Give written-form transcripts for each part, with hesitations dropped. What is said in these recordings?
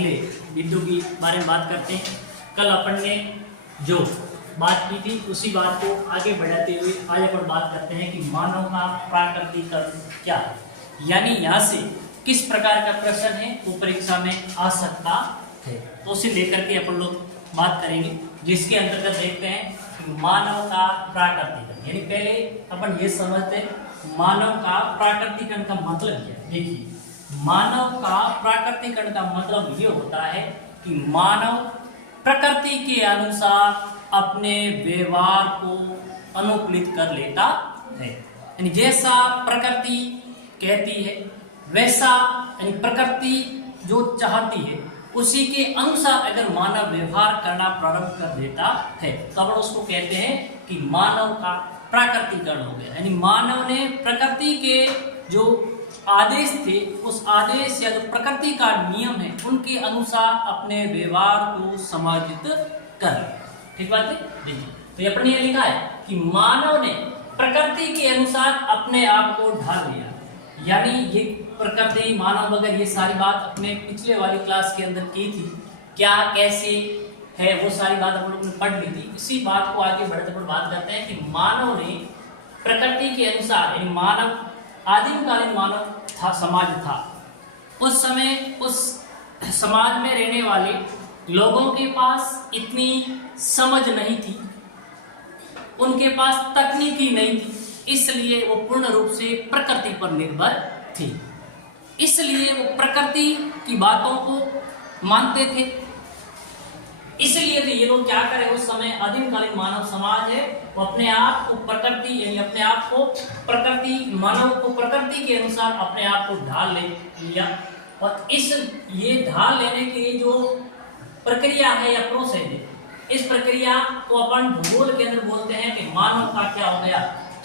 अगले बिंदु की बारे में बात करते हैं। कल अपन ने जो बात की थी उसी बात को आगे बढ़ाते हुए आज अपन बात करते हैं कि मानव का प्राकृतिकरण क्या है, यानी यहाँ से किस प्रकार का प्रश्न है वो परीक्षा में आ सकता है, तो उसे लेकर के अपन लोग बात करेंगे। जिसके अंतर्गत देखते हैं कि मानव का प्राकृतिकरण, यानी पहले अपन ये समझते हैं मानव का प्राकृतिकरण का मतलब क्या है। देखिए, मानव का प्राकृतिकरण का मतलब ये होता है कि मानव प्रकृति के अनुसार अपने व्यवहार को अनुकूलित कर लेता है, यानी जैसा प्रकृति कहती है वैसा, यानी प्रकृति जो चाहती है उसी के अनुसार अगर मानव व्यवहार करना प्रारंभ कर देता है तो अपन उसको कहते हैं कि मानव का प्राकृतिकरण हो गया। यानी मानव ने प्रकृति के जो आदेश थे उस आदेश या जो प्रकृति का नियम है उनके अनुसार अपने व्यवहार को समायोजित कर लिया। ठीक बात है। देखिए, तो ये अपने लिखा है कि मानव ने प्रकृति के अनुसार अपने आप को ढाल लिया, यानी ये प्रकृति मानव वगैरह ये सारी बात अपने पिछले वाली क्लास के अंदर की थी, क्या कैसे है वो सारी बात हम लोग ने पढ़ ली थी। इसी बात को आगे बढ़ते बढ़ते बात करते हैं कि मानव ने प्रकृति के अनुसार, यानी मानव आदिमकालीन मानव था, समाज था, उस समय उस समाज में रहने वाले लोगों के पास इतनी समझ नहीं थी, उनके पास तकनीकी नहीं थी, इसलिए वो पूर्ण रूप से प्रकृति पर निर्भर थे। इसलिए वो प्रकृति की बातों को मानते थे। इसलिए तो ये लोग क्या करें, उस समय आदिमकालीन मानव समाज है वो अपने आप को प्रकृति, यानी अपने आप को प्रकृति, मानव को प्रकृति के अनुसार अपने आप को ढाल ले लिया। और इस ये ढाल लेने की जो प्रक्रिया है या प्रोसेस है, इस प्रक्रिया को अपन भूगोल के अंदर बोलते हैं कि मानव का क्या हो गया,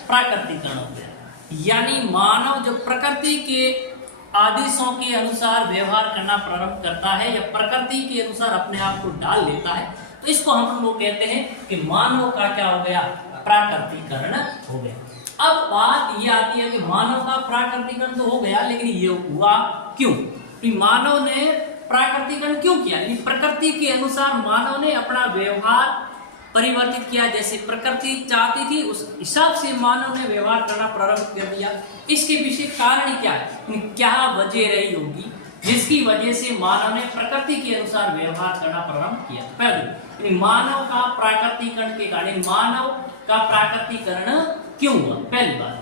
प्राकृतिकरण हो गया। यानी मानव जो प्रकृति के आदेशों के अनुसार व्यवहार करना प्रारंभ करता है या प्रकृति के अनुसार अपने आप को डाल लेता है, तो इसको हम लोग कहते हैं कि मानव का क्या हो गया, प्राकृतिकरण हो गया। अब बात ये आती है कि मानव का प्राकृतिकरण तो हो गया, लेकिन ये हुआ क्यों? मानव ने प्राकृतिकरण क्यों किया, यानी प्रकृति के अनुसार मानव ने अपना व्यवहार परिवर्तित किया। जैसे प्रकृति चाहती थी उस हिसाब से मानव ने व्यवहार करना प्रारंभ कर दिया। इसके पीछे कारण क्या है, क्या वजह रही होगी जिसकी वजह से मानव ने प्रकृति के अनुसार व्यवहार करना प्रारंभ किया? पहले मानव का प्राकृतिकरण के कारण, मानव का प्राकृतिकरण क्यों हुआ? पहली बात,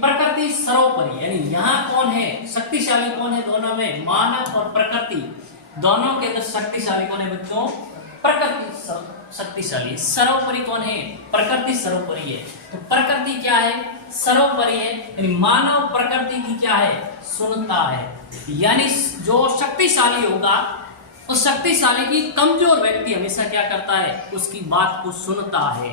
प्रकृति सर्वोपरि, यानी यहाँ कौन है शक्तिशाली, कौन है दोनों में, मानव और प्रकृति दोनों के अंदर शक्तिशाली कौन है बच्चों? प्रकृति शक्तिशाली। सर्वोपरि कौन है? प्रकृति सर्वोपरि है। तो प्रकृति क्या है? सर्वोपरि है, यानी मानव प्रकृति की क्या है? सुनता है। यानी जो शक्तिशाली होगा उस शक्तिशाली की कमजोर व्यक्ति हमेशा क्या करता है, उसकी बात को सुनता है,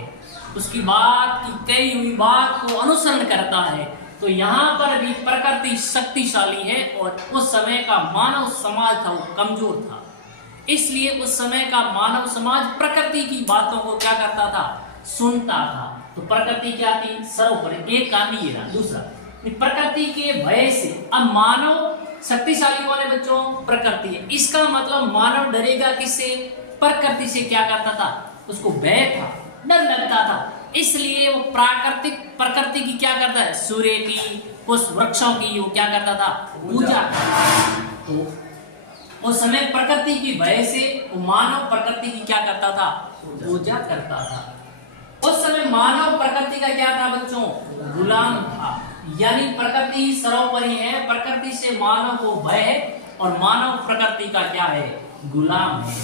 उसकी बात की कही हुई बात को अनुसरण करता है। तो यहाँ पर भी प्रकृति शक्तिशाली है और उस समय का मानव समाज था वो कमजोर था, इसलिए उस समय का मानव समाज प्रकृति की बातों को क्या करता था? सुनता था। तो प्रकृति क्या थी? सर्वोपरि। एक काम ये रहा। दूसरा, प्रकृति के भय से अब मानव शक्तिशाली कौन है बच्चों? प्रकृति है। इसका मतलब मानव डरेगा किससे? प्रकृति से। क्या करता था? उसको भय था, डर लगता था, इसलिए वो प्रकृति की क्या करता है? सूर्य की, उस वृक्षों की वो क्या करता था? पूजा। तो उस समय प्रकृति की भय से वो मानव प्रकृति की क्या करता था? पूजा करता था। उस समय मानव प्रकृति का क्या था बच्चों? गुलाम था। यानी प्रकृति सर्वोपरि है, प्रकृति से मानव को भय है और मानव प्रकृति का क्या है? गुलाम है।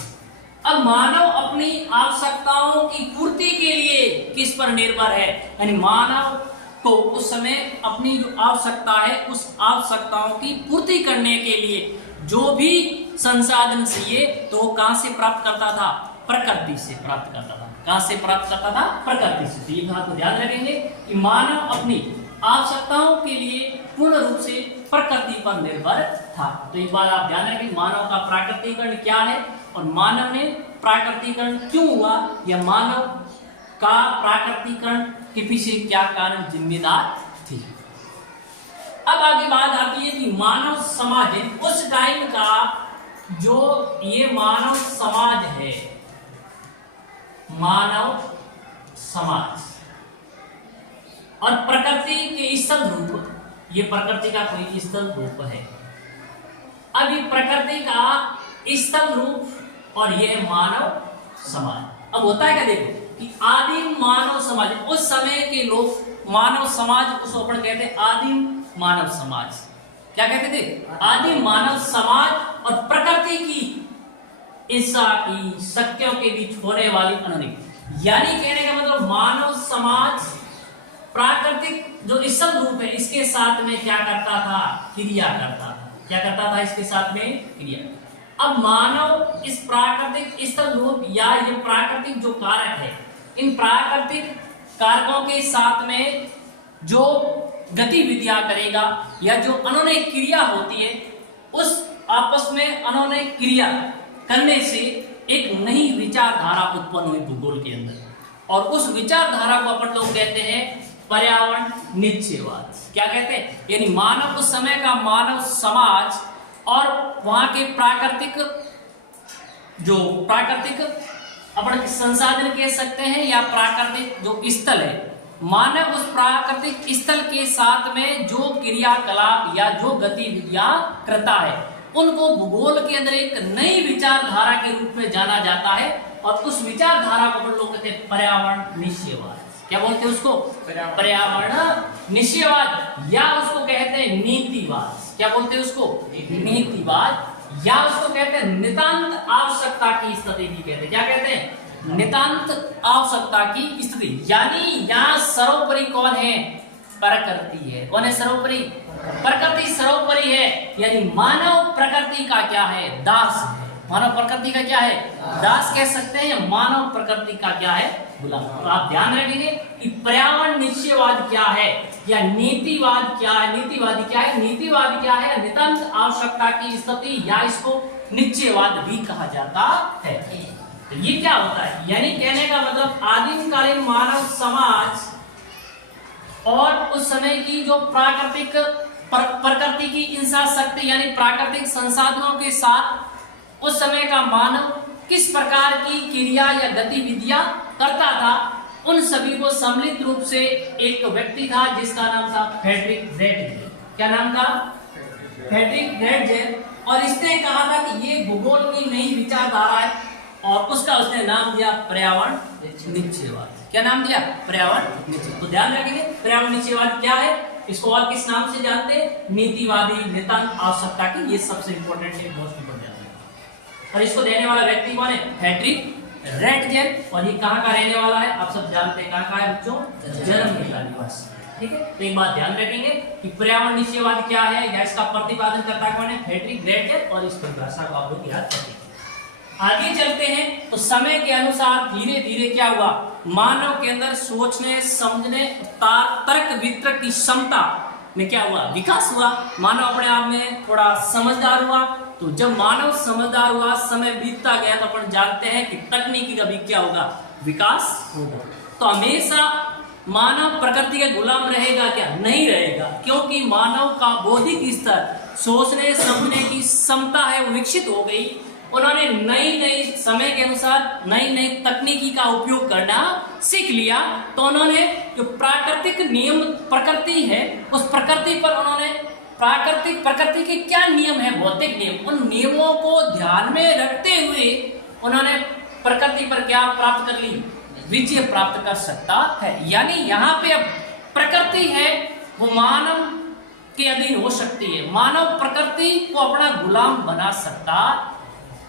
अब मानव अपनी आवश्यकताओं की पूर्ति के लिए किस पर निर्भर है, यानी मानव को उस समय अपनी जो आवश्यकता है उस आवश्यकताओं की पूर्ति करने के लिए जो भी संसाधन चाहिए तो वो कहां से प्राप्त करता था? प्रकृति से प्राप्त करता था। कहां से प्राप्त करता था? प्रकृति से। तो ये बात को ध्यान रखेंगे कि मानव अपनी आवश्यकताओं के लिए पूर्ण रूप से प्रकृति पर निर्भर था। तो एक बात आप ध्यान रखें, मानव का प्राकृतिकरण क्या है और मानव ने प्राकृतिकरण क्यों हुआ, या मानव का प्राकृतिकरण के पीछे क्या कारण जिम्मेदार थी। अब आगे बात आती है कि मानव समाज उस टाइम का जो ये मानव समाज है, मानव समाज और प्रकृति के स्थल रूप, ये प्रकृति का कोई स्थल रूप है। अब ये प्रकृति का स्थल रूप और ये मानव समाज। अब होता है क्या, देखो कि आदिम मानव समाज, उस समय के लोग मानव समाज उसको अपन कहते हैं आदिम मानव समाज। क्या कहते थे? आदिम मानव समाज और प्रकृति की ईर्षा की शक्तियों के बीच होने वाली अनोनी, यानी कहने का मतलब मानव समाज प्राकृतिक जो स्थल रूप है इसके साथ में क्या करता था? क्रिया करता था। क्या करता था? इसके साथ में क्रिया। अब मानव इस प्राकृतिक स्थल रूप या ये प्राकृतिक जो कारक है, इन प्राकृतिक कारकों के साथ में जो गतिविधियां करेगा या जो अनोन्य क्रिया होती है, उस आपस में अनोन्य क्रिया करने से एक नई विचारधारा उत्पन्न हुई भूगोल के अंदर, और उस विचारधारा को अपन लोग कहते हैं पर्यावरण निश्चयवाद। क्या कहते हैं? यानी मानव उस समय का मानव समाज और वहां के प्राकृतिक अपन संसाधन कह सकते हैं या प्राकृतिक जो स्थल है, मानव उस प्राकृतिक स्थल के साथ में जो क्रियाकलाप या जो गतिविधियां करता है, उनको भूगोल के अंदर एक नई विचारधारा के रूप में जाना जाता है, और उस विचारधारा को हम लोग कहते हैं पर्यावरण निश्चयवाद। क्या बोलते हैं उसको? पर्यावरण निश्चयवाद, या उसको कहते हैं नीतिवाद। क्या बोलते हैं उसको? नीतिवाद, या उसको कहते हैं नितांत आवश्यकता की स्थिति भी कहते हैं। क्या कहते हैं? नितांत आवश्यकता की स्थिति। यानी यहाँ सर्वोपरि कौन है? प्रकृति है। कौन है सर्वोपरि? प्रकृति सर्वोपरि है। यानी मानव प्रकृति का क्या है? दास है। मानव प्रकृति का क्या है? दास कह सकते हैं। मानव प्रकृति का क्या है? गुलाम। तो आप ध्यान रखेंगे कि पर्यावरण निश्चयवाद क्या है या नीतिवाद क्या है? नीतिवादी क्या है? नीतिवाद क्या है? नितांत आवश्यकता की स्थिति, या इसको निश्चयवाद भी कहा जाता है। तो ये क्या होता है? यानी कहने का मतलब आदिमकालीन मानव समाज और उस समय की जो प्राकृतिक प्रकृति की इंसान शक्ति यानी प्राकृतिक संसाधनों के साथ उस समय का मानव किस प्रकार की क्रिया या गतिविधियां करता था, उन सभी को सम्मिलित रूप से एक व्यक्ति था जिसका नाम था फ्रेडरिक रेटजेर। क्या नाम था? फ्रेडरिक रेटजेर। और इसने कहा था कि ये भूगोल की नई विचारधारा है, और उसका उसने नाम दिया पर्यावरण निश्चयवाद। क्या नाम दिया? पर्यावरण निश्चयवाद। तो ध्यान रखेंगे पर्यावरण निश्चयवाद क्या है, इसको और किस नाम से जानते हैं? नीतिवादी, नितांत आवश्यकता की। ये सबसे इंपॉर्टेंट है, मोस्ट इंपॉर्टेंट। और इसको देने वाला व्यक्ति कौन है? फ्रेडरिक रेटजेर। और ये कहाँ का रहने वाला है? आप सब जानते हैं कहाँ का है बच्चों? जर्मनी का निवासी। ठीक है, तो एक बात ध्यान रखेंगे कि पर्यावरण निश्चयवाद क्या है या इसका प्रतिपादन करता कौन है? फ्रेडरिक रेटजेर। और इस परिभाषा को आप लोग याद रखेंगे। आगे चलते हैं तो समय के अनुसार धीरे धीरे क्या हुआ? मानव के अंदर सोचने, समझने, तर्क वितर्क की क्षमता में क्या हुआ? विकास हुआ। मानव अपने आप में थोड़ा समझदार हुआ। तो जब मानव समझदार हुआ, समय बीतता गया, तो अपन जानते हैं कि तकनीकी का भी क्या होगा? विकास होगा। तो हमेशा मानव प्रकृति का गुलाम रहेगा क्या? नहीं रहेगा, क्योंकि मानव का बौद्धिक स्तर, सोचने समझने की क्षमता है वो विकसित हो गई। उन्होंने नई नई समय के अनुसार नई नई तकनीकी का उपयोग करना सीख लिया। तो उन्होंने जो प्राकृतिक नियम प्रकृति है, उस प्रकृति पर उन्होंने प्रकृति के क्या नियम है, भौतिक नियम, उन नियमों को ध्यान में रखते हुए उन्होंने प्रकृति पर क्या प्राप्त कर ली? विजय प्राप्त कर सकता है। यानी यहाँ पे अब प्रकृति है वो मानव के अधीन हो सकती है, मानव प्रकृति को अपना गुलाम बना सकता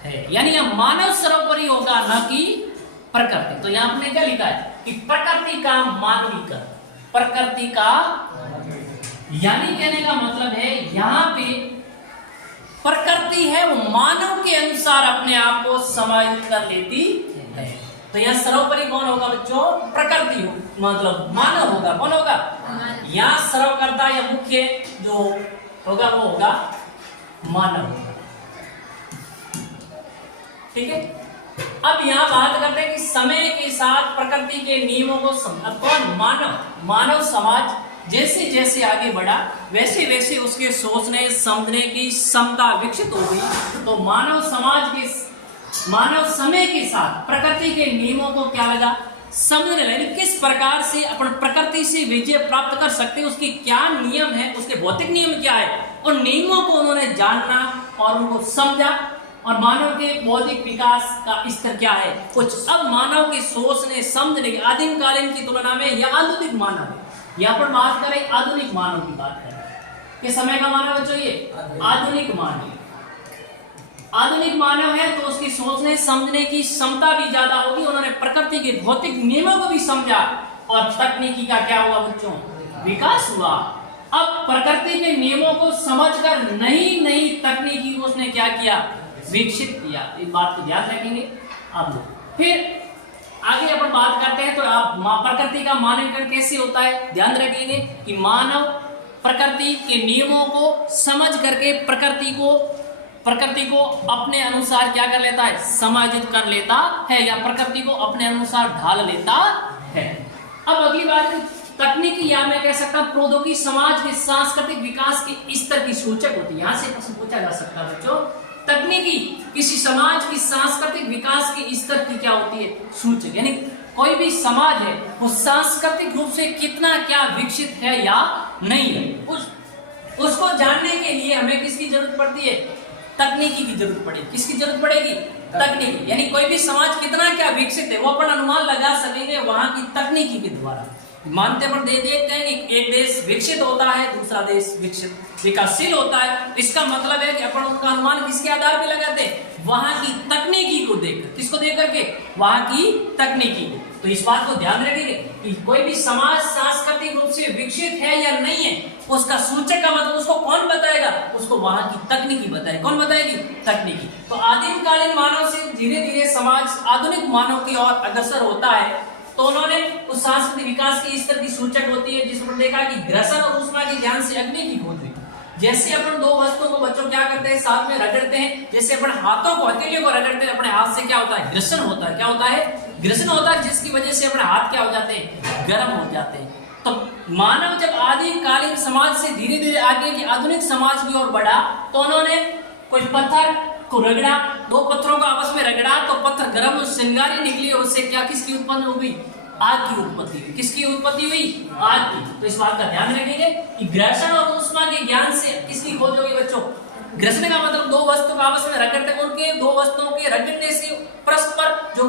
है। यानी यह मानव सर्वोपरि होगा, न कि प्रकृति। तो यहाँ आपने क्या लिखा है कि प्रकृति का मानवीकरण, प्रकृति का, यानी कहने का मतलब है यहाँ पे प्रकृति है वो मानव के अनुसार अपने आप को समायोजित कर लेती है। तो यहाँ सर्वोपरि कौन होगा बच्चों? प्रकृति हो, मतलब मानव होगा। कौन होगा? यहाँ सर्वकर्ता या मुख्य जो होगा वो होगा मानव होगा। ठीक है, अब यहाँ बात करते हैं कि समय के साथ प्रकृति के नियमों को कौन? मानव समाज जैसे जैसे आगे बढ़ा वैसे वैसे उसके सोचने समझने की क्षमता विकसित होगी, तो मानव समय के साथ प्रकृति के नियमों को क्या लगा, समझने लगे। किस प्रकार से अपन प्रकृति से विजय प्राप्त कर सकते हैं, उसके क्या नियम है, उसके भौतिक नियम क्या है, उन नियमों को उन्होंने जानना और उनको समझा। और मानव के बौद्धिक विकास का स्तर क्या है कुछ। अब मानव के सोचने समझने के आदिम कालीन की तुलना में यह आधुनिक मानव है। यहाँ पर बात करें आधुनिक मानव की बात करें, किस समय का मानव चाहिए, आधुनिक मानव। आधुनिक मानव है तो उसकी सोचने समझने की क्षमता भी ज्यादा होगी। उन्होंने प्रकृति के भौतिक नियमों को भी समझा और तकनीकी का क्या हुआ बच्चों, विकास हुआ। अब प्रकृति के नियमों को समझकर नई नई तकनीकी को उसने क्या किया, विकसित किया। इस बात को ध्यान रखेंगे आप लोग। फिर आगे अपन बात करते हैं तो आप प्रकृति का मानवीकरण कैसे होता है, ध्यान रखेंगे कि मानव प्रकृति के नियमों को समझ करके प्रकृति को अपने अनुसार क्या कर लेता है, समायोजित कर लेता है या प्रकृति को अपने अनुसार ढाल लेता है। अब अगली बात, तकनीकी या मैं कह सकता हूं प्रौद्योगिकी समाज के सांस्कृतिक विकास के स्तर की सूचक होती है। यहां से प्रश्न पूछा जा सकता है बच्चों, तकनीकी किसी समाज की सांस्कृतिक विकास के स्तर की क्या होती है, सूचक। यानी कोई भी समाज है वो सांस्कृतिक रूप से कितना क्या विकसित है या नहीं है, उसको जानने के लिए हमें किसकी जरूरत पड़ती है, तकनीकी की जरूरत पड़ेगी। किसकी जरूरत पड़ेगी, तकनीकी। यानी कोई भी समाज कितना क्या विकसित है वो अपन अनुमान लगा सकेंगे वहां की तकनीकी के द्वारा। मानते पर दे देखते हैं कि एक देश विकसित होता है, दूसरा देश विकासशील होता है। इसका मतलब है कि अपन उनका अनुमान किसके आधार पे लगाते हैं, वहां की तकनीकी को देखकर। किसको देख करके, वहां की तकनीकी को। तो इस बात को ध्यान रखेंगे कि कोई भी समाज सांस्कृतिक रूप से विकसित है या नहीं है, उसका सूचक का मतलब उसको कौन बताएगा, उसको वहां की तकनीकी बताएगी। कौन बताएगी, तकनीकी। तो आदिम कालीन मानव से धीरे धीरे समाज आधुनिक मानव की ओर अग्रसर होता है। तो उन्होंने उस सांस्कृतिक विकास के स्तर की सूचक होती है जिसमें देखा कि घर्षण और ऊष्मा के ज्ञान से अग्नि की खोज हुई। जैसे अपन दो वस्तुओं को बच्चों क्या करते हैं, साथ में रगड़ते हैं। जैसे अपन हाथों को, हथेलियों को रगड़ते हैं, अपने हाथ से क्या होता है, घर्षण होता है। क्या होता है, घर्षण होता है, जिसकी वजह से अपने हाथ क्या हो जाते हैं, गर्म हो जाते हैं। तो मानव जब आदिकालीन समाज से धीरे धीरे आगे की आधुनिक समाज की ओर बढ़ा, तो उन्होंने कोई पत्थर को रगड़ा, दो पत्थरों को आपस में रगड़ा तो पत्थर गर्म चिंगारी निकली और उससे क्या किसकी उत्पन्न हो गई, आग की उत्पत्ति हुई। किसकी उत्पत्ति हुई, आग की। तो इस बात का ध्यान रखेंगे कि घर्षण और ऊष्मा के ज्ञान से किसकी खोज होगी बच्चों, घर्षण का मतलब दो वस्तु को आपस में रगड़ते, उनके दो वस्तुओं के रगड़ने से परस्पर जो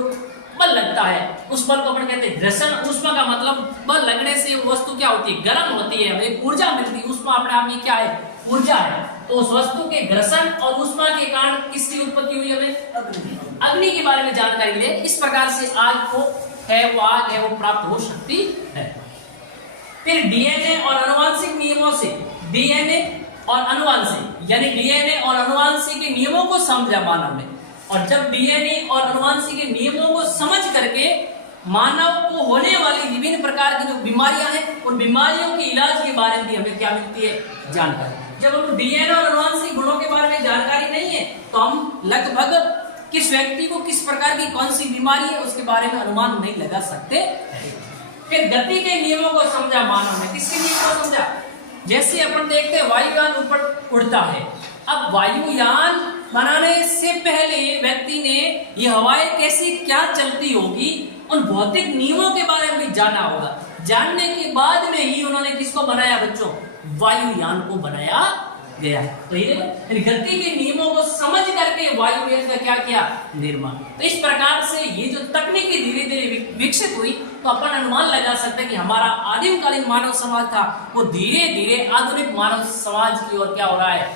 बल लगता है उस बल को अपन कहते हैं घर्षण। ऊष्मा का मतलब बल लगने से वस्तु क्या होती है, गर्म होती है, एक ऊर्जा मिलती है। ऊष्मा अपने आप में क्या है, ऊर्जा है। तो उस वस्तु के घर्षण और ऊष्मा के कारण किसकी उत्पत्ति हुई, हमें अग्नि के बारे में जानकारी ले। इस प्रकार से आग को है वो आग है वो प्राप्त हो सकती है। फिर डीएनए और अनुवांशिक नियमों से, डीएनए और अनुवांशिक यानी डीएनए और अनुवांशिक के नियमों को समझा मानव ने। और जब डीएनए और अनुवांशिक के नियमों को समझ करके मानव को होने वाली विभिन्न प्रकार की जो बीमारियां हैं उन बीमारियों के इलाज के बारे में भी हमें क्या मिलती है, जानकारी। जब हम डीएनए और अनुवांशिक गुणों के बारे में जानकारी नहीं है तो हम लगभग किस व्यक्ति को किस प्रकार की कौन सी बीमारी है उसके बारे में अनुमान नहीं लगा सकते। फिर गति के नियमों को समझा मानव ने। किसके नियम को समझा, जैसे अपन देखते हैं वायुयान ऊपर उड़ता है। अब वायुयान बनाने से पहले व्यक्ति ने ये हवाएं कैसी क्या चलती होगी उन भौतिक नियमों के बारे में भी जाना होगा। जानने के बाद में ही उन्होंने किसको बनाया बच्चों, वायुयान को बनाया गया। तो ये गति के नियमों को समझ करके वायुयान का क्या किया, निर्माण। तो इस प्रकार से ये जो तकनीकी धीरे धीरे विकसित हुई तो अपन अनुमान लगा सकते हैं कि हमारा आदिमकालीन मानव समाज था वो धीरे धीरे आधुनिक मानव समाज की ओर क्या हो रहा है,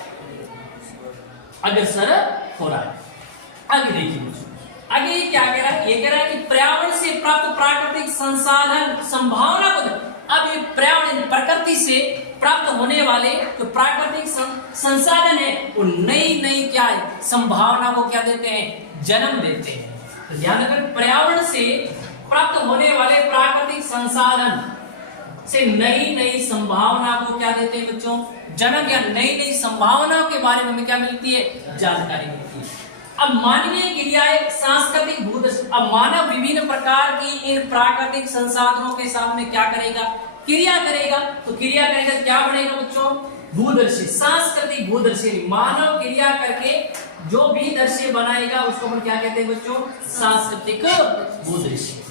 अग्रसर हो रहा है। आगे देखिए, आगे ये क्या कह रहा है, ये कह रहा है कि पर्यावरण से प्राप्त प्राकृतिक संसाधन संभावना को, अब ये पर्यावरण प्रकृति से प्राप्त होने वाले जो प्राकृतिक संसाधन है वो नई नई क्या है, संभावना को क्या देते हैं, जन्म देते हैं। तो ध्यान रखें, पर्यावरण से प्राप्त होने वाले प्राकृतिक संसाधन से नई नई संभावना को क्या देते हैं बच्चों, जन्म, या नई नई संभावनाओं के बारे में हमें क्या मिलती है, जानकारी मिलती है। अब मानवीय क्रियाएं सांस्कृतिक भूत, अब मानव विभिन्न प्रकार की इन प्राकृतिक संसाधनों के सामने क्या करेगा, क्रिया करेगा, तो क्रिया करेगा तो क्या बनेगा बच्चों? भूदृश्य, सांस्कृतिक भूदृश्य। मानव क्रिया करके जो भी दृश्य बनाएगा उसको हम क्या कहते हैं बच्चों? सांस्कृतिक भूदृश्य।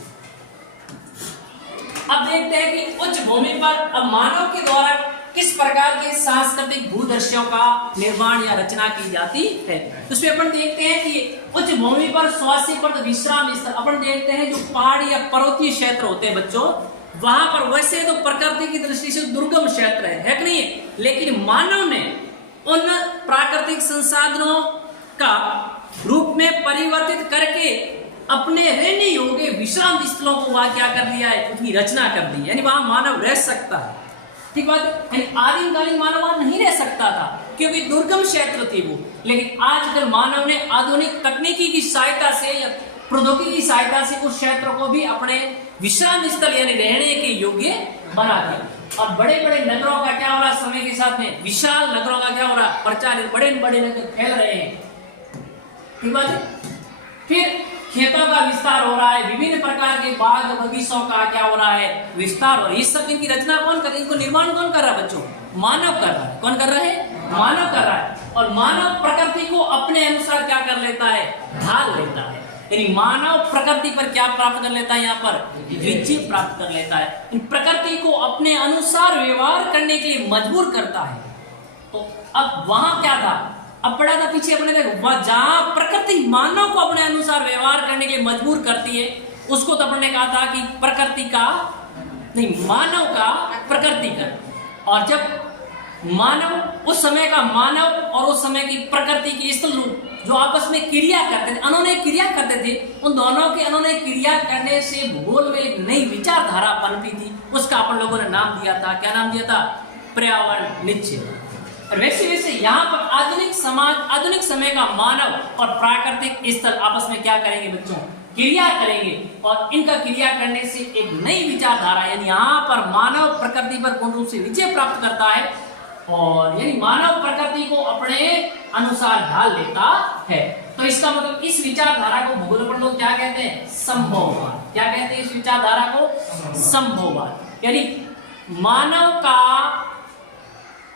अब देखते हैं कि उच्च भूमि पर अब मानव के द्वारा किस प्रकार के सांस्कृतिक भूदृश्यों का निर्माण या रचना की जाती है। उसमें अपन देखते हैं कि उच्च भूमि पर स्वास्थ्यप्रद विश्राम स्थल अपन देखते हैं, जो पहाड़ी या पर्वतीय क्षेत्र होते हैं बच्चों, वहां पर वैसे तो प्रकृति की दृष्टि से दुर्गम क्षेत्र है कि नहीं है, लेकिन मानव ने उन प्राकृतिक संसाधनों का रूप में परिवर्तित करके अपने रहने योग्य विश्राम स्थलों को वहां क्या कर दिया है? उनकी रचना कर दी, यानी वहां मानव रह सकता है। ठीक बात है। आदिमकालीन मानव वहां नहीं रह सकता था क्योंकि दुर्गम क्षेत्र थी वो, लेकिन आजकल मानव ने आधुनिक तकनीकी की सहायता से या प्रौद्योगिकी की सहायता से उस क्षेत्र को भी अपने विश्राम स्थल यानी रहने के योग्य बना दिया। और बड़े बड़े नगरों का क्या हो रहा समय के साथ में? विशाल नगरों का क्या हो रहा? प्रचार, बड़े बड़े नगर फैल रहे हैं। ठीक बात है। फिर खेतों का विस्तार हो रहा है, विभिन्न प्रकार के बाग बगीचों का क्या हो रहा है? विस्तार हो रहा है। इस सब इनकी रचना कौन कर रहा है? इनको निर्माण कौन कर रहा है बच्चों? मानव कर रहा है। कौन कर रहा है? मानव कर रहा है। और मानव प्रकृति को अपने अनुसार क्या कर लेता है? ढाल लेता है। यानी मानव प्रकृति पर क्या प्राप्त कर लेता है? यहाँ पर विजय प्राप्त कर लेता है। इन प्रकृति को अपने अनुसार व्यवहार करने के लिए मजबूर करता है। तो अब वहां क्या था? अब पढ़ा था पीछे अपने, जहां प्रकृति मानव को अपने अनुसार व्यवहार करने के लिए मजबूर करती है, उसको तो अपने कहा था कि प्रकृति का नहीं, मानव का प्रकृति का। और जब मानव उस समय का मानव और उस समय की प्रकृति के स्थल रूप जो आपस में क्रिया करते थे, अनोन्य क्रिया करते थे, उन दोनों के अनोन्य क्रिया करने से भूगोल में एक नई विचारधारा पनपी थी। उसका अपन लोगों ने नाम दिया था, क्या नाम दिया था? पर्यावरण निश्चय। वैसे वैसे यहाँ पर आधुनिक समाज, आधुनिक समय का मानव और प्राकृतिक स्थल आपस में क्या करेंगे बच्चों? क्रिया करेंगे। और इनका क्रिया करने से एक नई विचारधारा, यानी यहाँ पर मानव प्रकृति पर पूर्ण रूप से विजय प्राप्त करता है और यानी मानव प्रकृति को अपने अनुसार ढाल लेता है। तो इसका मतलब इस विचारधारा को भूगोल पर लोग क्या कहते हैं? संभववाद। क्या कहते हैं इस विचारधारा को? संभववाद। यानी मानव का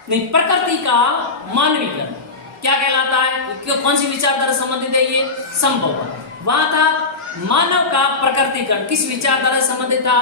नहीं, प्रकृति का मानवीकरण क्या कहलाता है? कौन सी विचारधारा संबंधित है? ये संभववाद। वहां था मानव का प्रकृतिकरण, किस विचारधारा से संबंधित था?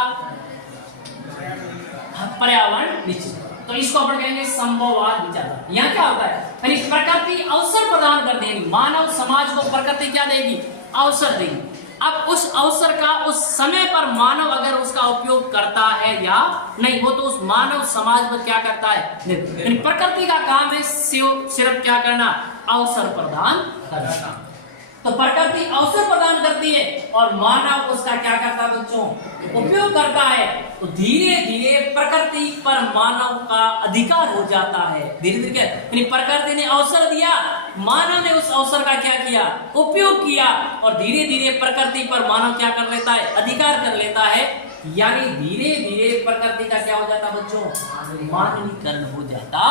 पर्यावरण निश्चित। तो इसको अपन कहेंगे संभववाद विचारधारा। यहाँ क्या होता है? यानी प्रकृति अवसर प्रदान कर देगी, मानव समाज को प्रकृति क्या देगी? अवसर देगी। अब उस अवसर का उस समय पर मानव अगर उसका उपयोग करता है या नहीं, वो तो उस मानव समाज पर क्या करता है? प्रकृति का काम है सिर्फ क्या करना? अवसर प्रदान करना। तो प्रकृति अवसर प्रदान करती है और मानव उसका क्या करता है बच्चों? उपयोग करता है। तो धीरे धीरे प्रकृति पर मानव का अधिकार हो जाता है। धीरे धीरे प्रकृति ने अवसर दिया, मानव ने उस अवसर का क्या किया? उपयोग किया और धीरे धीरे प्रकृति पर मानव क्या कर लेता है? अधिकार कर लेता है। यानी धीरे धीरे प्रकृति का क्या हो जाता बच्चों? मानवीकरण हो जाता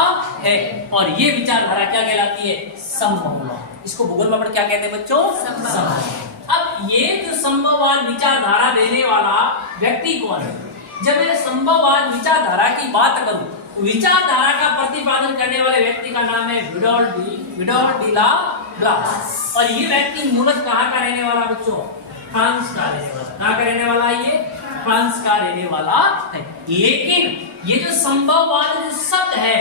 है। और ये विचारधारा क्या कहलाती है? संभववाद। इसको भूगोल में क्या कहते हैं बच्चों? संभववाद। अब ये जो संभववाद विचारधारा देने वाला व्यक्ति कौन है? जब मैं संभववाद विचारधारा की बात करूं, विचारधारा का प्रतिपादन करने वाले व्यक्ति का नाम है विडोल्ड डी ला ब्लास। और ये व्यक्ति मूलतः कहाँ का रहने वाला बच्चों? फ्रांस का रहने वाला। कहाँ का रहने वाला है ये? फ्रांस का रहने वाला है। लेकिन ये जो संभववाद जो शब्द है,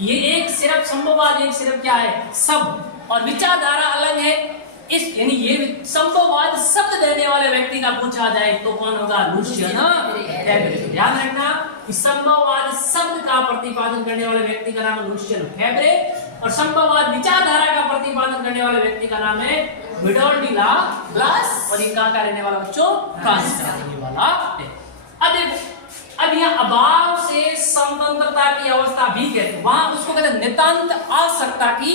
ये एक सिर्फ संभववाद, एक सिर्फ क्या है? शब्द, और विचारधारा अलग है। इस यानी ये संभववाद शब्द देने वाले व्यक्ति का पूछा जाए तो कौन होगा? लुशियन फैब्रे। याद रखना कि संभववाद शब्द का प्रतिपादन करने वाले व्यक्ति का नाम है लुशियन फैब्रे और संभववाद विचारधारा का प्रतिपादन करने वाले व्यक्ति का नाम है विडोल्ड डी ला ब्लास। और ये कहाँ का रहने वाला बच्चों? फ्रांस का रहने वाला है। अब देखो, अब यहाँ अभाव से स्वतंत्रता की अवस्था भी कहते हैं, वहां उसको कहते हैं नितांत आवश्यकता की,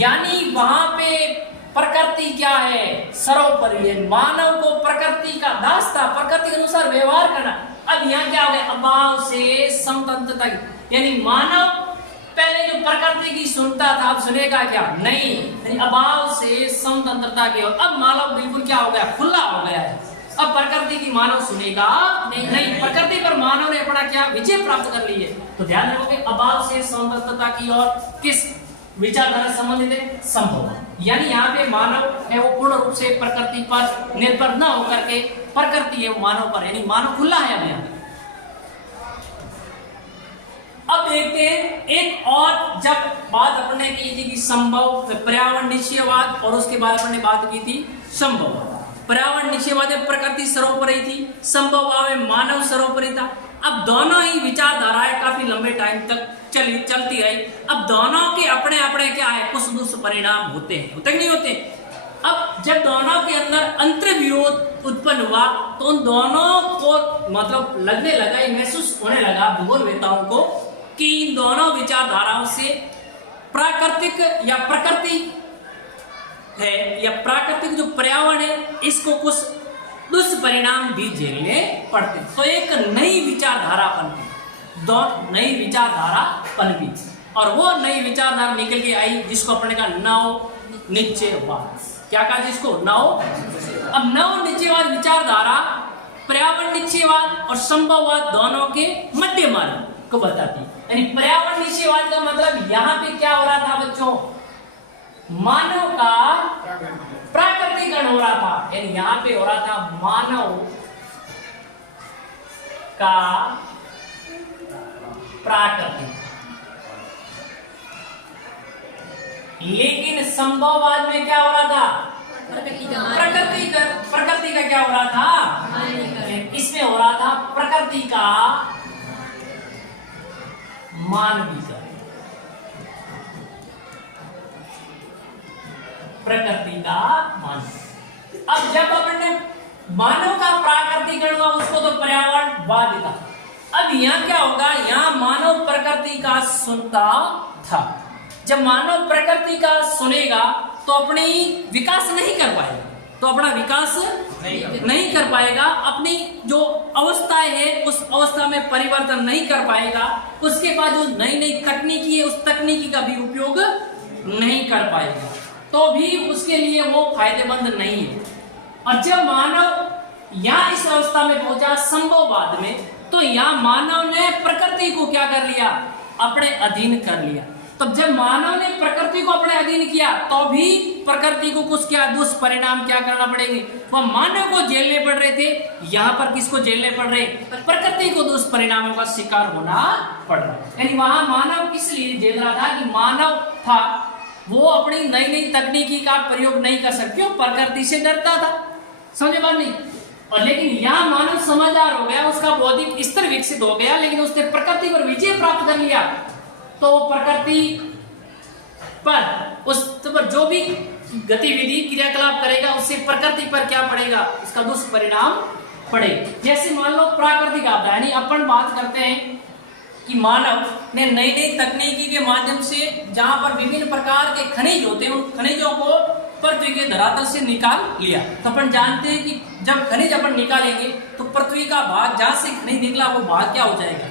यानी वहां पे प्रकृति क्या है? सर्वोपरि है। मानव को प्रकृति का दास था, प्रकृति के अनुसार व्यवहार करना। अब यहाँ क्या हो गया? अभाव से स्वतंत्रता की, यानी मानव पहले जो प्रकृति की सुनता था अब सुनेगा क्या? नहीं। अभाव से स्वतंत्रता की। अब मानव बिल्कुल क्या हो गया? खुला हो गया है। अब प्रकृति की मानव सुनेगा नहीं, प्रकृति पर मानव ने अपना क्या विजय प्राप्त कर ली है। तो ध्यान रखोगे अभाव से समवर्तता की ओर किस विचारधारा संबंधित है, संभव। यानी यहाँ पे मानव है वो पूर्ण रूप से प्रकृति पर निर्भर न होकर के प्रकृति है वो मानव पर, यानी मानव खुला है अब यहाँ। अब देखते हैं एक और, जब बात अपने की थी कि संभव पर्यावरण निश्चयवाद, और उसके बाद अपने बात की थी संभव। पर्यावरण निश्चयवाद में प्रकृति सर्वोपरि थी, संभववाद में मानव सर्वोपरि था। अब दोनों ही विचारधाराएं काफी लंबे टाइम तक चलती रही। अब दोनों के अपने अपने क्या है, कुछ दुष्परिणाम होते हैं, होते नहीं होते। अब जब दोनों के अंदर अंतर विरोध उत्पन्न हुआ तो उन दोनों को मतलब लगने लगा, महसूस होने लगा भूगोलवेताओं को कि इन दोनों विचारधाराओं से प्राकृतिक या प्रकृति है या प्राकृतिक जो पर्यावरण है इसको कुछ दुष्परिणाम भी झेलने पड़ते। तो एक नई विचारधारा पनपी, दो नई विचारधारा पनपी, और वो नई विचारधारा निकल के आई जिसको अपने का नव निश्चयवाद। क्या कहा जिसको? नव। अब नव निश्चयवाद विचारधारा पर्यावरण निश्चयवाद और संभववाद दोनों के मध्य मार्ग को बताती। यानी पर्यावरण निश्चयवाद का मतलब यहाँ पे क्या हो रहा था बच्चों, मानव का प्राकृतिकरण हो रहा था। यानी यहाँ पे हो रहा था मानव का प्राकृतिक, लेकिन संभववाद में क्या हो रहा था, प्रकृति का क्या हो रहा था, इसमें हो रहा था प्रकृति का मानवीकरण, प्रकृति का मानव। अब जब अपने मानव का प्राकृतिकरण हुआ उसको तो पर्यावरणवाद था। अब यहाँ क्या होगा, यहाँ मानव प्रकृति का सुनता था। जब मानव प्रकृति का सुनेगा तो अपनी विकास नहीं कर पाएगा, तो अपना विकास नहीं कर पाएगा, अपनी जो अवस्थाएं है उस अवस्था में परिवर्तन नहीं कर पाएगा, उसके बाद जो नई नई तकनीकी है उस तकनीकी का भी उपयोग नहीं कर पाएगा, तो भी उसके लिए वो फायदेमंद नहीं है। और जब मानव यहाँ इस अवस्था में पहुंचा संभववाद में, तो यहाँ मानव ने प्रकृति को क्या कर लिया, अपने अधीन कर लिया। तब जब मानव ने प्रकृति को अपने अधीन किया तो भी प्रकृति को कुछ क्या दुष्परिणाम क्या करना पड़ेंगे, वह मानव को झेलने पड़ रहे थे। यहाँ पर किसको झेलने पड़ रहे, प्रकृति को दुष्परिणामों का शिकार होना पड़ रहा। यानी वहां मानव इसलिए झेल रहा था कि मानव था वो अपनी नई नई तकनीकी का प्रयोग नहीं कर सकते, प्रकृति से डरता था, समझे बात नहीं। और लेकिन यहाँ मानव समझदार हो गया, उसका बौद्धिक स्तर विकसित हो गया, लेकिन उसने प्रकृति पर विजय प्राप्त कर लिया, तो प्रकृति पर उस पर जो भी गतिविधि क्रियाकलाप करेगा उससे प्रकृति पर क्या पड़ेगा, उसका दुष्परिणाम पड़ेगा। जैसे मान लो प्राकृतिक आपदा, यानी अपन बात करते हैं कि मानव ने नई नई तकनीकी के माध्यम से जहां पर विभिन्न प्रकार के खनिज होते हैं उन खनिजों को पृथ्वी के धरातल से निकाल लिया। तो अपन जानते हैं कि जब खनिज अपन निकालेंगे तो पृथ्वी का भाग जहां से खनिज निकला वो भाग क्या हो जाएगा,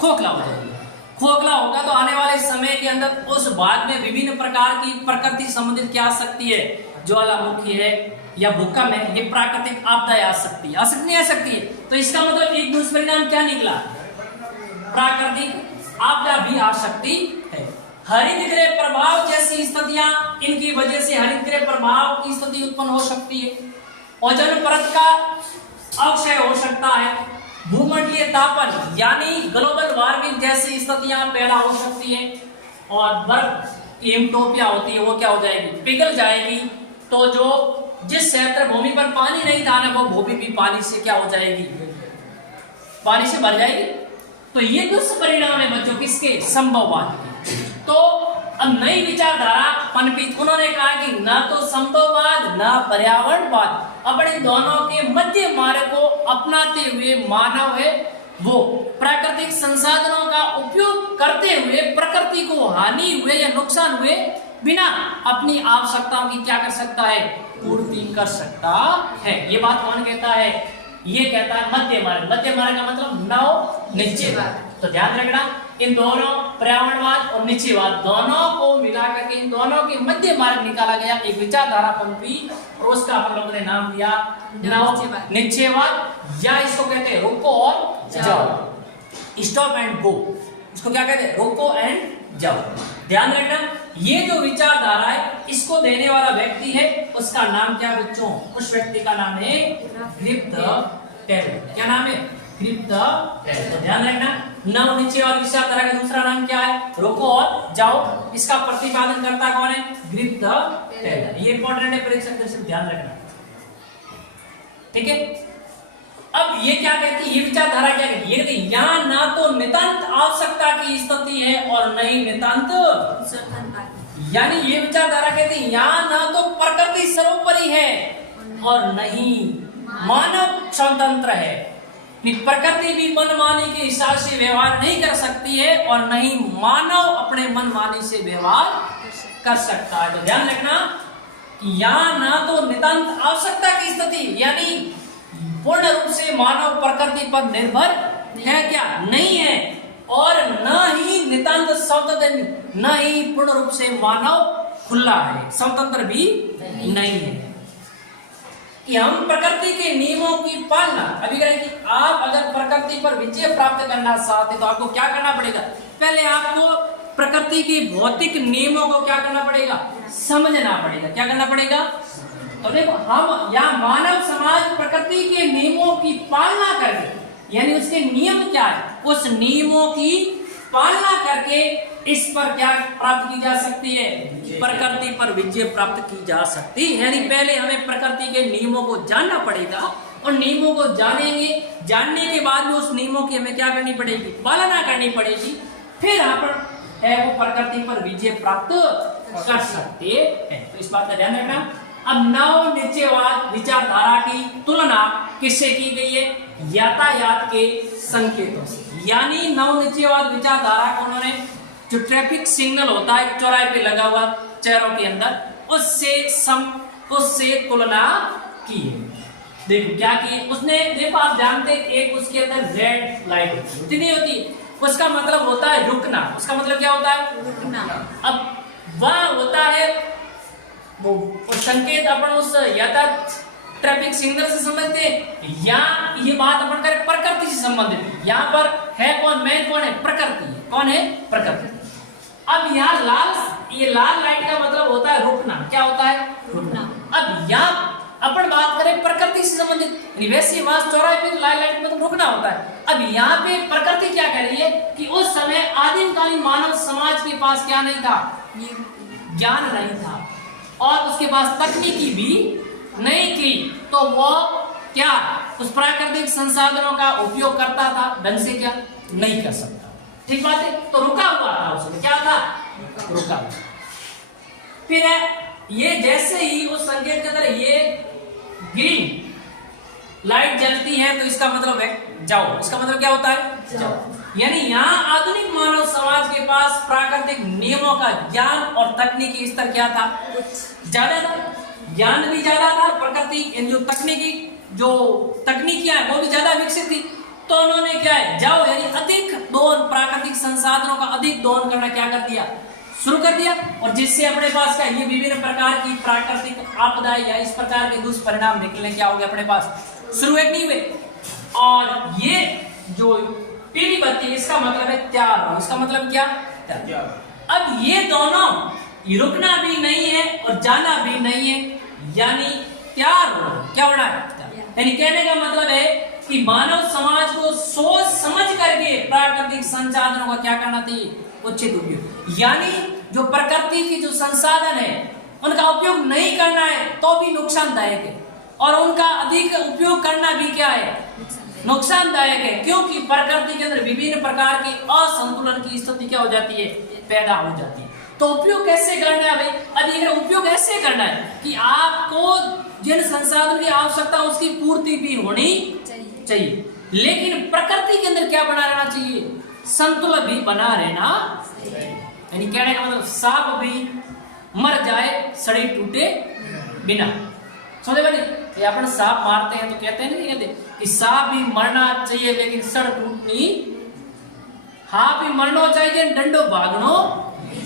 खोखला हो जाएगा। खोखला होगा तो आने वाले समय के अंदर उस भाग में विभिन्न प्रकार की प्रकृति संबंधित क्या आ सकती है, ज्वालामुखी है या भूकंप है, ये प्राकृतिक आपदाएं आ सकती है, आ सकती नहीं आ सकती है। तो इसका मतलब एक दुष्परिणाम क्या निकला, प्राकृतिक आपदा भी आ सकती है। हरित गृह प्रभाव जैसी स्थितियां, इनकी वजह से हरित गृह प्रभाव की स्थिति उत्पन्न हो सकती है। ओजोन परत का अवक्षय हो सकता है। भूमंडलीय तापन यानी ग्लोबल वार्मिंग जैसी स्थितियां पैदा हो सकती हैं। और बर्फ की हिमटोपिया होती है वो क्या हो जाएगी, पिघल जाएगी। तो जो जिस क्षेत्र भूमि पर पानी नहीं था ना वो भूमि भी पानी से क्या हो जाएगी, पानी से भर जाएगी। तो ये दुष्परिणाम है बच्चों किसके, संभववाद के। तो अब नई विचारधारा पनपी, उन्होंने कहा कि न तो संभववाद न पर्यावरणवाद, अपने दोनों के मध्य मार्ग को अपनाते हुए मानव है वो प्राकृतिक संसाधनों का उपयोग करते हुए प्रकृति को हानि हुए या नुकसान हुए बिना अपनी आवश्यकताओं की क्या कर सकता है, पूर्ति कर सकता है। ये बात कौन कहता है, ये कहता है मध्य मार्ग। मध्य मार्ग का मतलब नव निश्चयवाद। तो ध्यान रखना इन दोनों पर्यावरणवाद और निश्चयवाद दोनों को मिला करके इन दोनों के मध्य मार्ग निकाला गया एक विचारधारा पंक्ति और उसका अपन लोगों ने नाम दिया निश्चयवाद, या इसको कहते हैं रुको और जाओ, स्टॉप एंड गो। इसको क्या कहते हैं? रुको एंड जाओ। ध्यान रखना, ये जो विचारधारा है इसको देने वाला व्यक्ति है, उसका नाम क्या बच्चों? उस व्यक्ति का नाम है ग्रिप्त टेलर। क्या नाम है? ग्रिप्त टेलर। तो ध्यान रखना, नव निश्चयवाद विचारधारा का दूसरा नाम क्या है? रोको और जाओ। इसका प्रतिपादन करता कौन है? ग्रिप्त टेलर। ये इंपॉर्टेंट है, परीक्षा दर्शक ध्यान रखना, ठीक है। अब ये क्या कहती है? ये विचारधारा क्या कहती है? ये कहती है यहाँ ना तो नितांत आवश्यकता की स्थिति है और नहीं नितांत, यानी ये विचारधारा कहती है यहाँ ना तो प्रकृति सर्वोपरि है और नहीं मानव स्वतंत्र है। प्रकृति भी मनमानी के हिसाब से व्यवहार नहीं कर सकती है और नहीं मानव अपने मनमानी से व्यवहार कर सकता है। तो ध्यान रखना कि यहाँ ना तो नितांत आवश्यकता की स्थिति, यानी पूर्ण रूप से मानव प्रकृति पर निर्भर है क्या? नहीं है, और न ही नितांत स्वतंत्र, न ही पूर्ण रूप से मानव खुला है, स्वतंत्र भी नहीं है। कि हम प्रकृति के नियमों की पालना, अभी करें कि आप अगर प्रकृति पर विजय प्राप्त करना चाहते तो आपको क्या करना पड़ेगा? पहले आपको प्रकृति के भौतिक नियमों को क्या करना पड़ेगा? समझना पड़ेगा। क्या करना पड़ेगा? तो देखो, हम या मानव समाज प्रकृति के नियमों की पालना करके, यानी उसके नियम क्या है, उस नियमों की पालना करके इस पर क्या प्राप्त की जा सकती है? प्रकृति पर विजय प्राप्त की जा सकती है। यानी पहले हमें प्रकृति के नियमों को जानना पड़ेगा और नियमों को जानेंगे, जानने के बाद में उस नियमों की हमें क्या करनी पड़ेगी? पालना करनी पड़ेगी। फिर हम है वो प्रकृति पर विजय प्राप्त कर सकते हैं। तो इस बात का ध्यान रखना। अब नव निश्चयवाद विचारधारा की तुलना किससे की गई है? यातायात के संकेतों से। यानी नव निश्चयवाद विचारधारा को उन्होंने जो ट्रैफिक सिग्नल होता है चौराहे पे लगा हुआ शहरों के अंदर, उससे तुलना की है। देखो क्या की उसने, देखो आप जानते एक उसके अंदर रेड लाइट होती नहीं होती, उसका मतलब होता है रुकना। उसका मतलब क्या होता है? रुकना। अब वह होता है वो संकेत अपन उस यातायात ट्रैफिक सिग्नल से समझते हैं, या ये बात अपन करें प्रकृति से संबंधित। यहाँ पर है कौन? मैं कौन है? प्रकृति। कौन है? प्रकृति। अब यहाँ ये लाल लाइट का मतलब होता है रुकना। क्या होता है? रुकना। अब यहाँ अपन बात करें प्रकृति से संबंधित, वैसे मास चौराहे पे लाल लाइट मतलब रुकना होता है। अब यहाँ पे प्रकृति क्या कह रही है कि उस समय आदिमकालीन मानव समाज के पास क्या नहीं था? ज्ञान नहीं था और उसके पास तकनीकी भी नहीं थी, तो वो क्या उस प्राकृतिक संसाधनों का उपयोग करता था? ढंग से क्या नहीं कर सकता। ठीक बात है। तो रुका हुआ था, उसमें क्या था? रुका। फिर ये जैसे ही उस संकेत के अंदर ये ग्रीन लाइट जलती है तो इसका मतलब है जाओ। इसका मतलब क्या होता है? जाओ। यानी यहाँ आधुनिक मानव समाज के पास प्राकृतिक नियमों का ज्ञान और तकनीकी स्तर क्या था? ज्यादा था। ज्ञान भी ज्यादा था, प्रकृति जो तकनीकियां वो भी ज्यादा विकसित थी। तो उन्होंने क्या है? जाओ, यानी अधिक दोहन, प्राकृतिक संसाधनों का अधिक दोहन करना क्या कर दिया? शुरू कर दिया। और जिससे अपने पास क्या ये विभिन्न प्रकार की प्राकृतिक आपदा या इस प्रकार के दुष्परिणाम निकलने क्या हो गए अपने पास? शुरू नहीं हुए। और ये जो पीली बत्ती, इसका मतलब है त्याग। इसका मतलब क्या? त्याग। अब ये दोनों रुकना भी नहीं है और जाना भी नहीं है, यानी त्याग क्या होना है? यानी कहने का मतलब है कि मानव समाज को सोच समझ करके प्राकृतिक संसाधनों का क्या करना चाहिए? उचित उपयोग। यानी जो प्रकृति की जो संसाधन है उनका उपयोग नहीं करना है तो भी नुकसानदायक है, और उनका अधिक उपयोग करना भी क्या है? नुकसानदायक है। क्योंकि प्रकृति के अंदर विभिन्न प्रकार की असंतुलन की स्थिति क्या हो जाती है? पैदा हो जाती है। तो उपयोग कैसे करना है भाई? अभी उपयोग ऐसे करना है कि आपको जिन संसाधन की आवश्यकता उसकी पूर्ति भी होनी चाहिए, लेकिन प्रकृति के अंदर क्या बना रहना चाहिए? संतुलन भी बना रहना। यानी कहने का मतलब सांप भी मर जाए सड़ी टूटे बिना। समझे बनी? ये अपन सांप मारते हैं तो कहते हैं नहीं, कहते कि सांप भी मरना चाहिए लेकिन सड़ टूटनी हापी मरनो चाहिए डंडो भागनो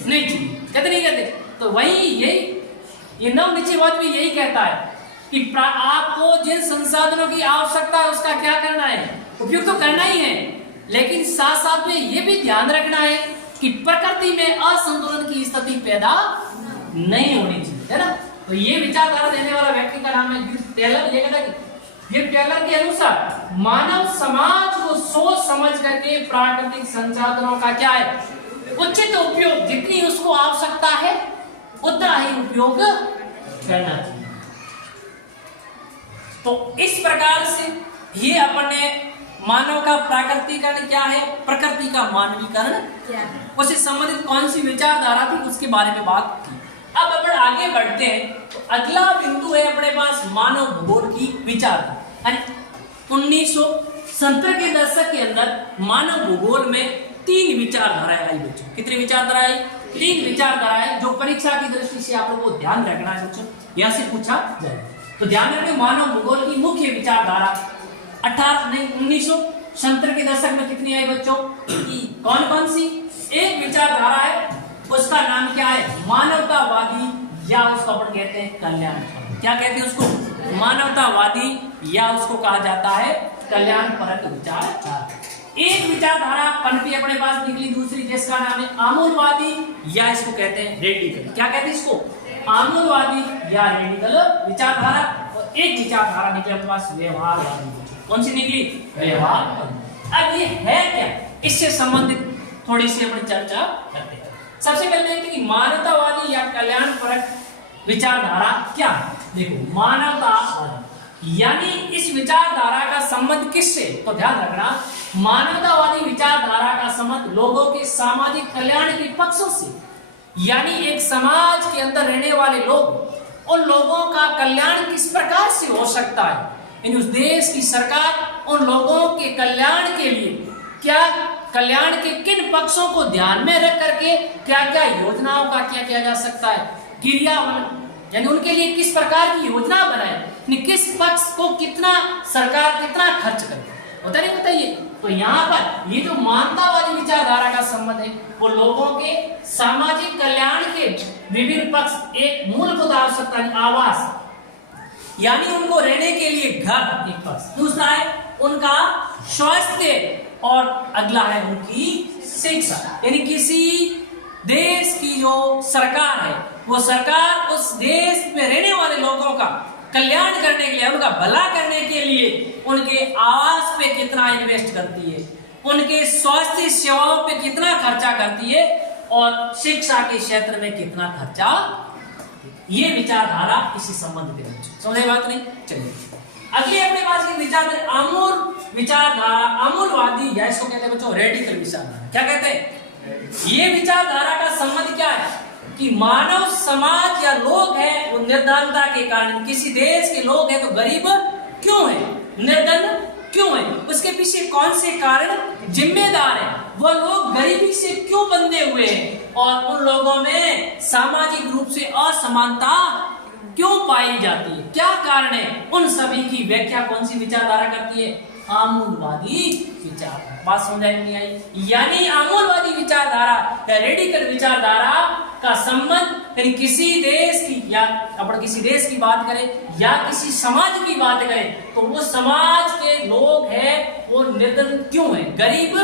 नहीं चाहिए, कहते नहीं कहते? तो वही यही ये नवनिश्चयवाद भी यही कहता है कि आपको जिन संसाधनों की आवश्यकता है उसका क्या करना है, उपयोग तो करना ही है, लेकिन साथ साथ में ये भी ध्यान रखना है कि प्रकृति में असंतुलन की स्थिति पैदा नहीं होनी चाहिए, है ना? तो ये विचारधारा देने वाला व्यक्ति का नाम है गिब्स टेलर। ये कहता है गिब्स टेलर के अनुसार मानव समाज को सोच समझ करके प्राकृतिक संसाधनों का क्या है, उचित उपयोग, जितनी उसको आवश्यकता है उतना ही उपयोग करना चाहिए। तो इस प्रकार से ये अपन ने मानव का प्राकृतिकरण क्या है, प्रकृति का मानवीकरण क्या है, उससे संबंधित कौन सी विचारधारा थी उसके बारे में बात की। अब अपन आगे बढ़ते हैं तो अगला बिंदु है अपने पास मानव भूगोल की विचारधारा। 1970 के दशक के अंदर मानव भूगोल में 3 विचारधाराएं आई बच्चों। कितनी विचारधाराएं? 3 विचारधाराएं, जो परीक्षा की दृष्टि से आप लोगों को ध्यान रखना है बच्चों, यहाँ से पूछा जाएगा। तो ध्यान रखें मानव भूगोल की मुख्य विचारधारा 1970 के दशक में कितनी आई बच्चों? कौन कौन सी? एक विचारधारा है उसका नाम क्या है, मानवतावादी, या उसको अपन कहते हैं कल्याण। क्या कहते हैं उसको? मानवतावादी, या उसको कहा जाता है कल्याण परक विचारधारा। एक विचारधारा पनपी अपने पास निकली दूसरी, जिसका नाम है आमूलवादी, या इसको कहते हैं रेडिकल। क्या कहते हैं इसको? आमूलवादी या रेडिकल विचारधारा। और एक विचारधारा निकली अपने पास व्यवहारवादी। कौन सी निकली? व्यवहारवादी। अब ये है क्या, इससे संबंधित थोड़ी सी अपनी चर्चा करते हैं। सबसे पहले देखते हैं कि मानवतावादी या कल्याण परक विचारधारा क्या है। देखो, मानवतावादी यानी इस विचारधारा का संबंध किससे? तो ध्यान रखना, मानवतावादी विचारधारा का संबंध लोगों के सामाजिक कल्याण के पक्षों से, यानी एक समाज के अंदर रहने वाले लोग, उन लोगों का कल्याण किस प्रकार से हो सकता है, यानी उस देश की सरकार उन लोगों के कल्याण के लिए क्या, कल्याण के किन पक्षों को ध्यान में रख करके क्या क्या योजनाओं का क्या किया जा सकता है, क्रियान्वयन, यानी उनके लिए किस प्रकार की योजना बनाए, किस पक्ष को कितना सरकार कितना खर्च करे, होता नहीं बताइए। तो यहाँ पर ये जो मानवतावादी विचारधारा का संबंध है वो लोगों के सामाजिक कल्याण के विभिन्न पक्ष, एक मूलभूत आवश्यकता आवास, यानी उनको रहने के लिए घर एक पक्ष, दूसरा है उनका स्वास्थ्य, और अगला है उनकी शिक्षा, यानी किसी देश की जो सरकार है वो सरकार उस देश में रहने वाले लोगों का कल्याण करने के लिए, उनका भला करने के लिए उनके आवास पे कितना इन्वेस्ट करती है, उनके स्वास्थ्य सेवाओं पे कितना खर्चा करती है, और शिक्षा के क्षेत्र में कितना खर्चा। ये विचारधारा इसी संबंध में समझे बात नहीं? चलिए अगली अपने पास की विचारधारा आमूल विचारधारा, आमूलवादी, या इसको कहते हैं बच्चों रेडिकल विचारधारा। क्या कहते हैं? ये विचारधारा का संबंध क्या है कि मानव समाज या लोग हैं वो निर्धनता के कारण, किसी देश के लोग हैं तो गरीब क्यों है, निर्धन क्यों है, उसके पीछे कौन से कारण जिम्मेदार है, वो लोग गरीबी से क्यों बंधे हुए हैं, और उन लोगों में सामाजिक रूप से असमानता क्यों पाई जाती है, क्या कारण है, उन सभी की व्याख्या कौन सी विचारधारा करती है? आमूलवादी विचारधारा। बात समझ नहीं आई? यानी आमूलवादी विचारधारा या रेडिकल विचारधारा का संबंध यानी किसी देश की, या अपन किसी देश की बात करें या किसी समाज की बात करें तो वो समाज के लोग हैं वो निर्धन क्यों है, गरीब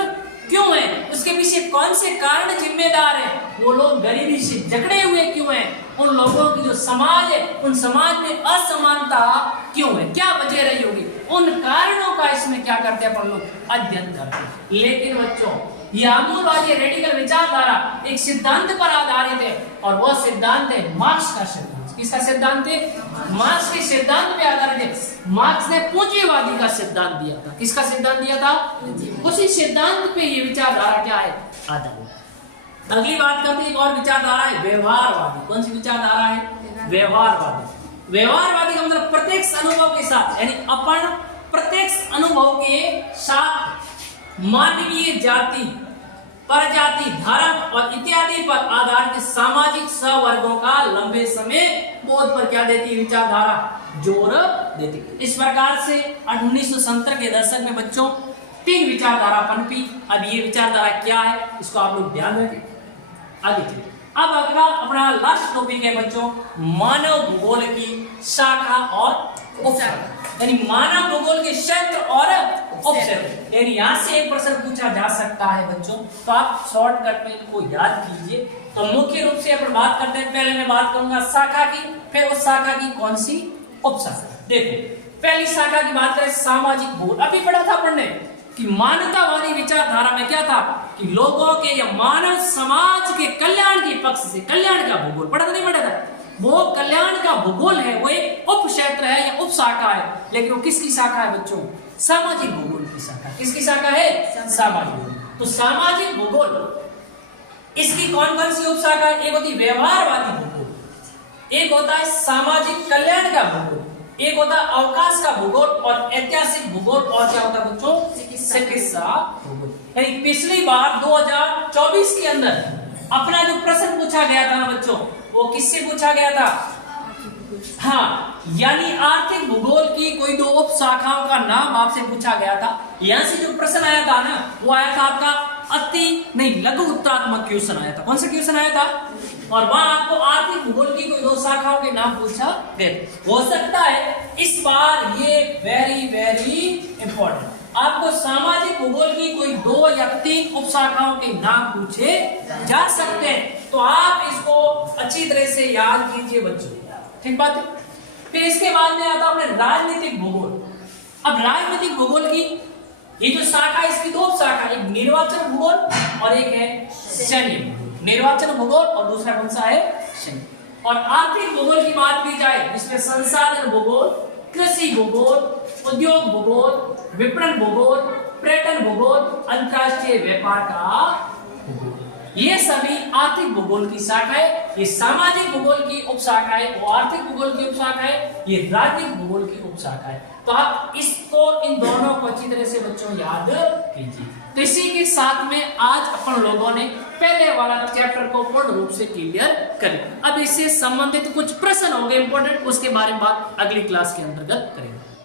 क्यों है, उसके पीछे कौन से कारण जिम्मेदार है, वो लोग गरीबी से जकड़े हुए क्यों हैं, उन लोगों की जो समाज है उन समाज में असमानता क्यों है, क्या वजह रही होगी, उन कारणों का इसमें क्या करते हैं अपन लोग अध्ययन करते हैं। लेकिन बच्चों ये आमूलवादी रेडिकल विचारधारा एक सिद्धांत पर आधारित है, और वह सिद्धांत है मार्क्स का सिद्धांत। किसका सिद्धांत है? मार्क्स के सिद्धांत पे आधारित है। मार्क्स ने पूंजीवादी का सिद्धांत दिया था। किसका सिद्धांत दिया था? उसी सिद्धांत पे ये विचारधारा क्या है आधारित। अगली बात करते हैं एक और विचारधारा है व्यवहारवादी। कौन सी विचारधारा है? व्यवहारवादी। व्यवहारवादी का मतलब प्रत्यक्ष अनुभव के साथ, यानी अपन प्रत्यक्ष अनुभव के साथ मानवीय जाति, प्रजाति, धर्म और इत्यादि पर आधारित सामाजिक सहवर्गों का लंबे समय बोध पर क्या देती है विचारधारा? जोर देती है। इस प्रकार से 1970 के दशक में बच्चों तीन विचारधारा पनपी। अब ये विचारधारा क्या है इसको आप लोग ध्यान रखें। आगे चलिए। अब अगला अपना लास्ट टॉपिक है बच्चों, मानव भूगोल की शाखा और उपशाखा, यानी मानव भूगोल के क्षेत्र और उपक्षेत्र। यानी यहाँ से एक प्रश्न पूछा जा सकता है बच्चों, तो आप शॉर्टकट में इनको याद कीजिए। तो मुख्य रूप से अपन बात करते हैं, पहले मैं बात करूंगा शाखा की, फिर उस शाखा की कौन सी उपशाखा। देखो पहली शाखा की बात करें सामाजिक भूगोल। अभी पढ़ा था पढ़ने कि मानवतावादी विचारधारा में क्या था कि लोगों के या मानव समाज के कल्याण के पक्ष से, कल्याण का भूगोल पढ़ा था नहीं पढ़ा था, वो कल्याण का भूगोल है, वो एक उप क्षेत्र है या उप शाखा है, लेकिन वो किसकी शाखा है बच्चों, सामाजिक भूगोल की शाखा। किसकी शाखा है, सामाजिक भूगोल। तो सामाजिक भूगोल इसकी कौन कौन सी उप शाखा है, एक होती व्यवहारवादी भूगोल, एक होता है सामाजिक कल्याण का भूगोल, एक होता है अवकाश का भूगोल और ऐतिहासिक भूगोल, और क्या होता है बच्चों, चिकित्सा भूगोल। यानी पिछली बार 2024 के अंदर अपना जो प्रश्न पूछा गया था ना बच्चों, वो किससे पूछा गया था, हाँ, यानी आर्थिक भूगोल की कोई दो उप शाखाओं का नाम आपसे पूछा गया था। यहां से जो प्रश्न आया था ना, वो आया था आपका अति नहीं लघु उत्तरात्मक क्वेश्चन आया था। कौन सा क्वेश्चन आया था, और वहां आपको आर्थिक भूगोल की कोई दो शाखाओं के नाम पूछा गया। हो सकता है इस बार ये वेरी वेरी इंपॉर्टेंट, आपको सामाजिक भूगोल की कोई दो या तीन उप शाखाओं के नाम पूछे जा सकते हैं, तो आप इसको अच्छी तरह से याद कीजिए बच्चों, ठीक बात है। फिर इसके बाद में आता है राजनीतिक भूगोल। अब राजनीतिक भूगोल की ये जो शाखा है, इसकी दो शाखा, एक निर्वाचन भूगोल और एक है सैन्य भूगोल। निर्वाचन भूगोल और दूसरा कौन सा है, सैन्य। और आर्थिक भूगोल की बात की जाए, इसमें संसाधन भूगोल, कृषि भूगोल, उद्योग भूगोल, विपणन भूगोल, पर्यटन भूगोल, अंतरराष्ट्रीय व्यापार का भूगोल, ये सभी आर्थिक भूगोल की शाखा है। ये सामाजिक भूगोल की उपशाखा है, वो आर्थिक भूगोल की उपशाखा है, ये राजनीतिक भूगोल की उपशाखा है। तो आप इसको, इन दोनों को अच्छी तरह से बच्चों याद कीजिए। तो इसी के साथ में आज अपन लोगों ने पहले वाला चैप्टर को पूर्ण रूप से क्लियर कर। अब इससे संबंधित कुछ प्रश्न होंगे इंपॉर्टेंट, उसके बारे में बात अगली क्लास के अंतर्गत करेंगे।